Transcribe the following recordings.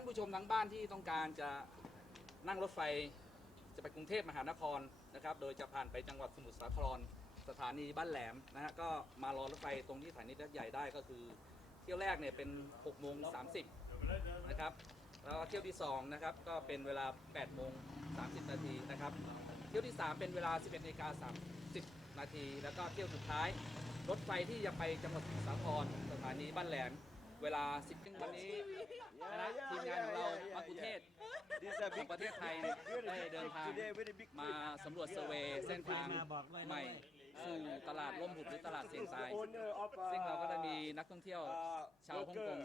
านผู้ชมทั้งบ้านที่ต้องการจะนั่งรถไฟจะไปกรุงเทพมหานครนะครับ โดยจะผ่านไปจังหวัดสมุทรสาคร สถานีบ้านแหลมนะฮะก็มารอรถไฟตรงที่สถานีรถใหญ่ได้ก็คือเที่ยวแรกเนี่ยเป็น6โมง30นะครับแล้วเที่ยวที่2นะครับก็เป็นเวลา8โมง30นาทีนะครับเที่ยวที่ 3 เป็นเวลา 11นาฬิกา30นาทีแล้วก็เที่ยวสุดท้ายรถไฟที่จะไปจังหวัดสมุทรสาครสถานีบ้านแหลมเวลา 10นวันนี้ คณะทีมงานของเรามากุเทศ This is a ของ big ประเทศไทย very ได้ big เดิน trip ทาง today, very big มา trip. สำรวจเซอร์เวย์เส้นทางใหม่สู่ตลาดร่มหุบหรือตลาดเสียง He's ทราย the owner of ซึ่งเราก็ได้มี uh, นักท่องเที่ยว uh, ชาวฮ่องกง worker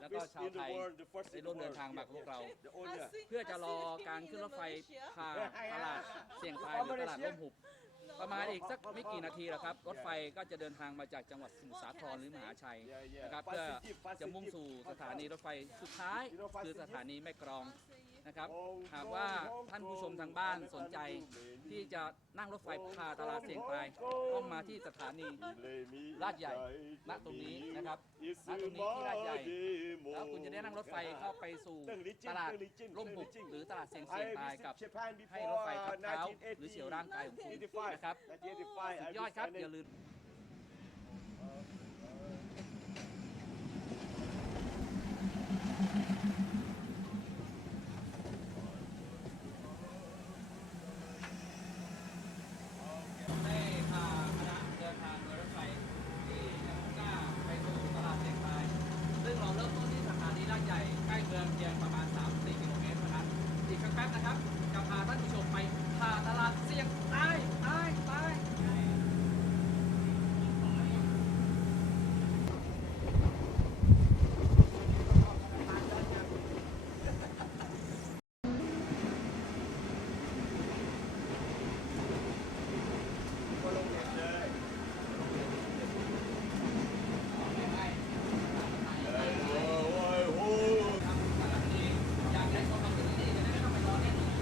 แล้วก็ first ชาว in ไท the ย world, the first ได้ in ร่ว the มเดิน world. ทางมากับพวกเรา The owner. เพื่อจะรอการขึ้นรถไฟพาตลาดเสียงทรายหรือตลาดร่มหุบ ประมาณอีกสักไม่กี่นาทีแล้วครับ รถไฟก็จะเดินทางมาจากจังหวัดสมุทรสาครหรือมหาชัยนะครับเพื่อจะมุ่งสู่สถานีรถไฟสุดท้าย คือสถานีแม่กรองนะครับ หากว่าท่านผู้ชมทางบ้านสนใจ ที่จะนั่งรถไฟพาตลาดเสียงไปต้องมาที่สถานีลาดใหญ่ณตรงนี้นะครับณตรงนี้ที่ลาดใหญ่แล้วคุณจะได้นั่งรถไฟเข้าไปสู่ตลาดร่มบุกหรือตลาดเสียงเสียงไปกับให้รถไฟทับเท้าหรือเฉียวร่างกายของคุณนะครับสุดยอดครับอย่าลืม ได้พาคณะเดินทางโดยรถไฟที่จะมุ่งหน้าไปสู่ตลาดเสียงทราย ซึ่งเราเริ่มต้นที่สถานีลาดใหญ่ใกล้เมืองเพียงประมาณ 3-4 กิโลเมตรเท่านั้น อีกสัก แป๊บนะครับ จะพาท่านผู้ชมไปพาตลาดเสียงใต้ใต้ใต้ อยากได้ความรู้ที่ดีจะได้ไม่ต้องไปรอแน่นอน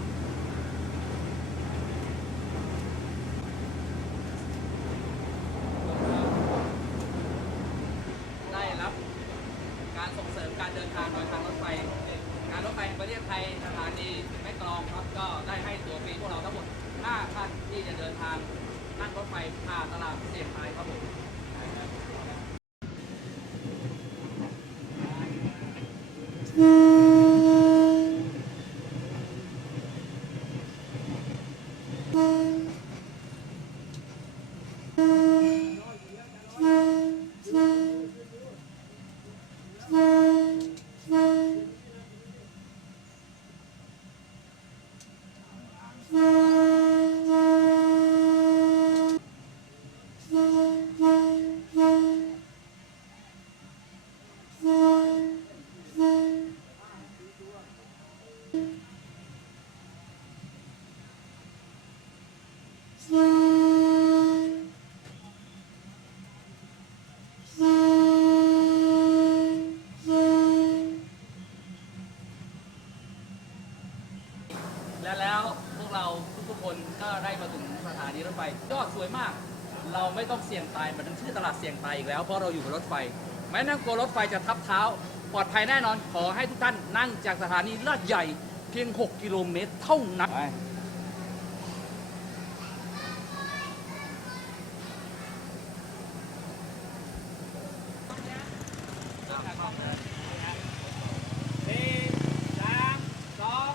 ได้รับการส่งเสริมการเดินทางโดยทางรถไฟ การรถไฟแห่งประเทศไทยสถานีแม่กลองครับ ก็ได้ให้ตัวฟรีพวกเราทั้งหมด5ท่านที่จะเดินทางนั่งรถไฟผ่านตลาดเสียงไทยครับผม และแล้วพวกเราทุกๆคนก็ได้มาถึงสถานีรถไฟยอดสวยมาก เราไม่ต้องเสี่ยงตายมาถึงชื่อตลาดเสี่ยงตายอีกแล้วเพราะเราอยู่บนรถไฟแม้นั่งกลัวรถไฟจะทับเท้า ปลอดภัยแน่นอนขอให้ทุกท่านนั่งจากสถานีลาดใหญ่เพียง 6 กิโลเมตรเท่านั้นสี่สามสอง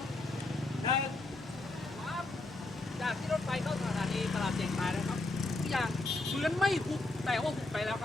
หนึ่งครับจากที่รถไฟเข้าสถานีตลาดเสียงตายนะครับทุกอย่างเหมื อนไม่หุบแต่ว่าหุบไปแล้วครับ